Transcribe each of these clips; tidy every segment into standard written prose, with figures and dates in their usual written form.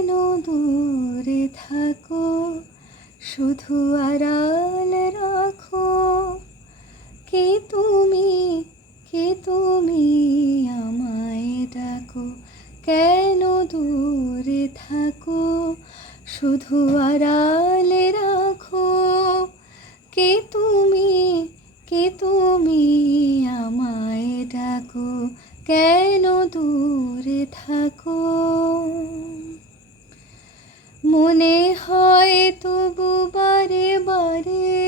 কেন দূরে থাকো, শুধু আড়াল রাখো। কে তুমি, কে তুমি আমায় ডাকো, কেন দূরে থাকো, শুধু আড়াল রাখো। কে তুমি, কে তুমি আমায় ডাকো, কেন দূরে থাকো। মনে হয় তবু বারে বারে,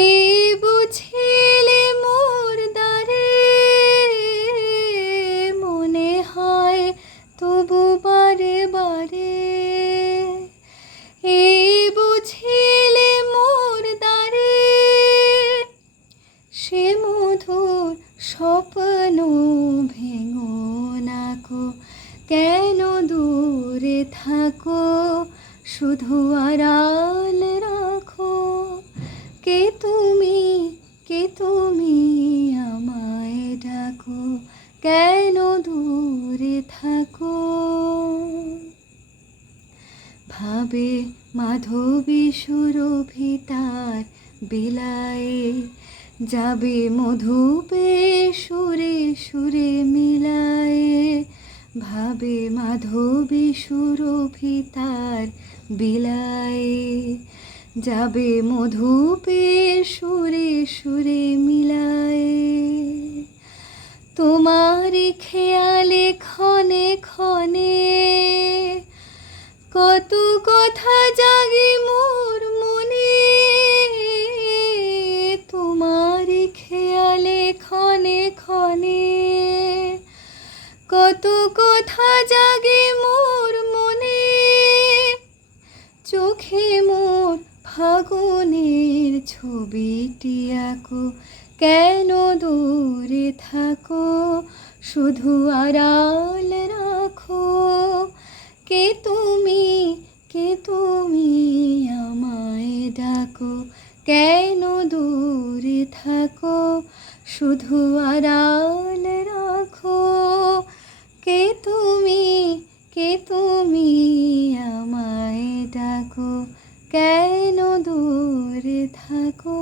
এই বুঝিলে মোর দ্বারে। মনে হয় তবু বারে বারে, এই বুঝিলে মোর দ্বারে। সে মধুর স্বপ্ন ভেঙো নাকো, কেন দূরে থাকো, শুধু আড়াল রাখো। কে তুমি, কে তুমি আমায় ডাকো, কেন দূরে থাকো। ভাবে মাধবী সুরভি তার বিলায়ে, যাবে মধুপে সুরে সুরে মিলায়ে। ভাবে মাধবী সুরভি তার বিলায়ে, যাবে মধুপে সুরে সুরে মিলায়ে। তোমারি খেয়ালে ক্ষণে ক্ষণে, কত কথা জাগে মোর মনে। তোমারি খেয়ালে ক্ষণে ক্ষণে, কত কথা জাগে মোর মনে। চোখে মোর ফাগুনের ছবিটি আঁকো, কেন দূরে থাকো, শুধু আড়াল রাখো। কে তুমি, কে তুমি আমায় ডাকো, কেন দূরে থাকো, শুধু আড়াল রাখো। কে তুমি, কে তুমি আমায় ডাকো, কেন দূরে থাকো।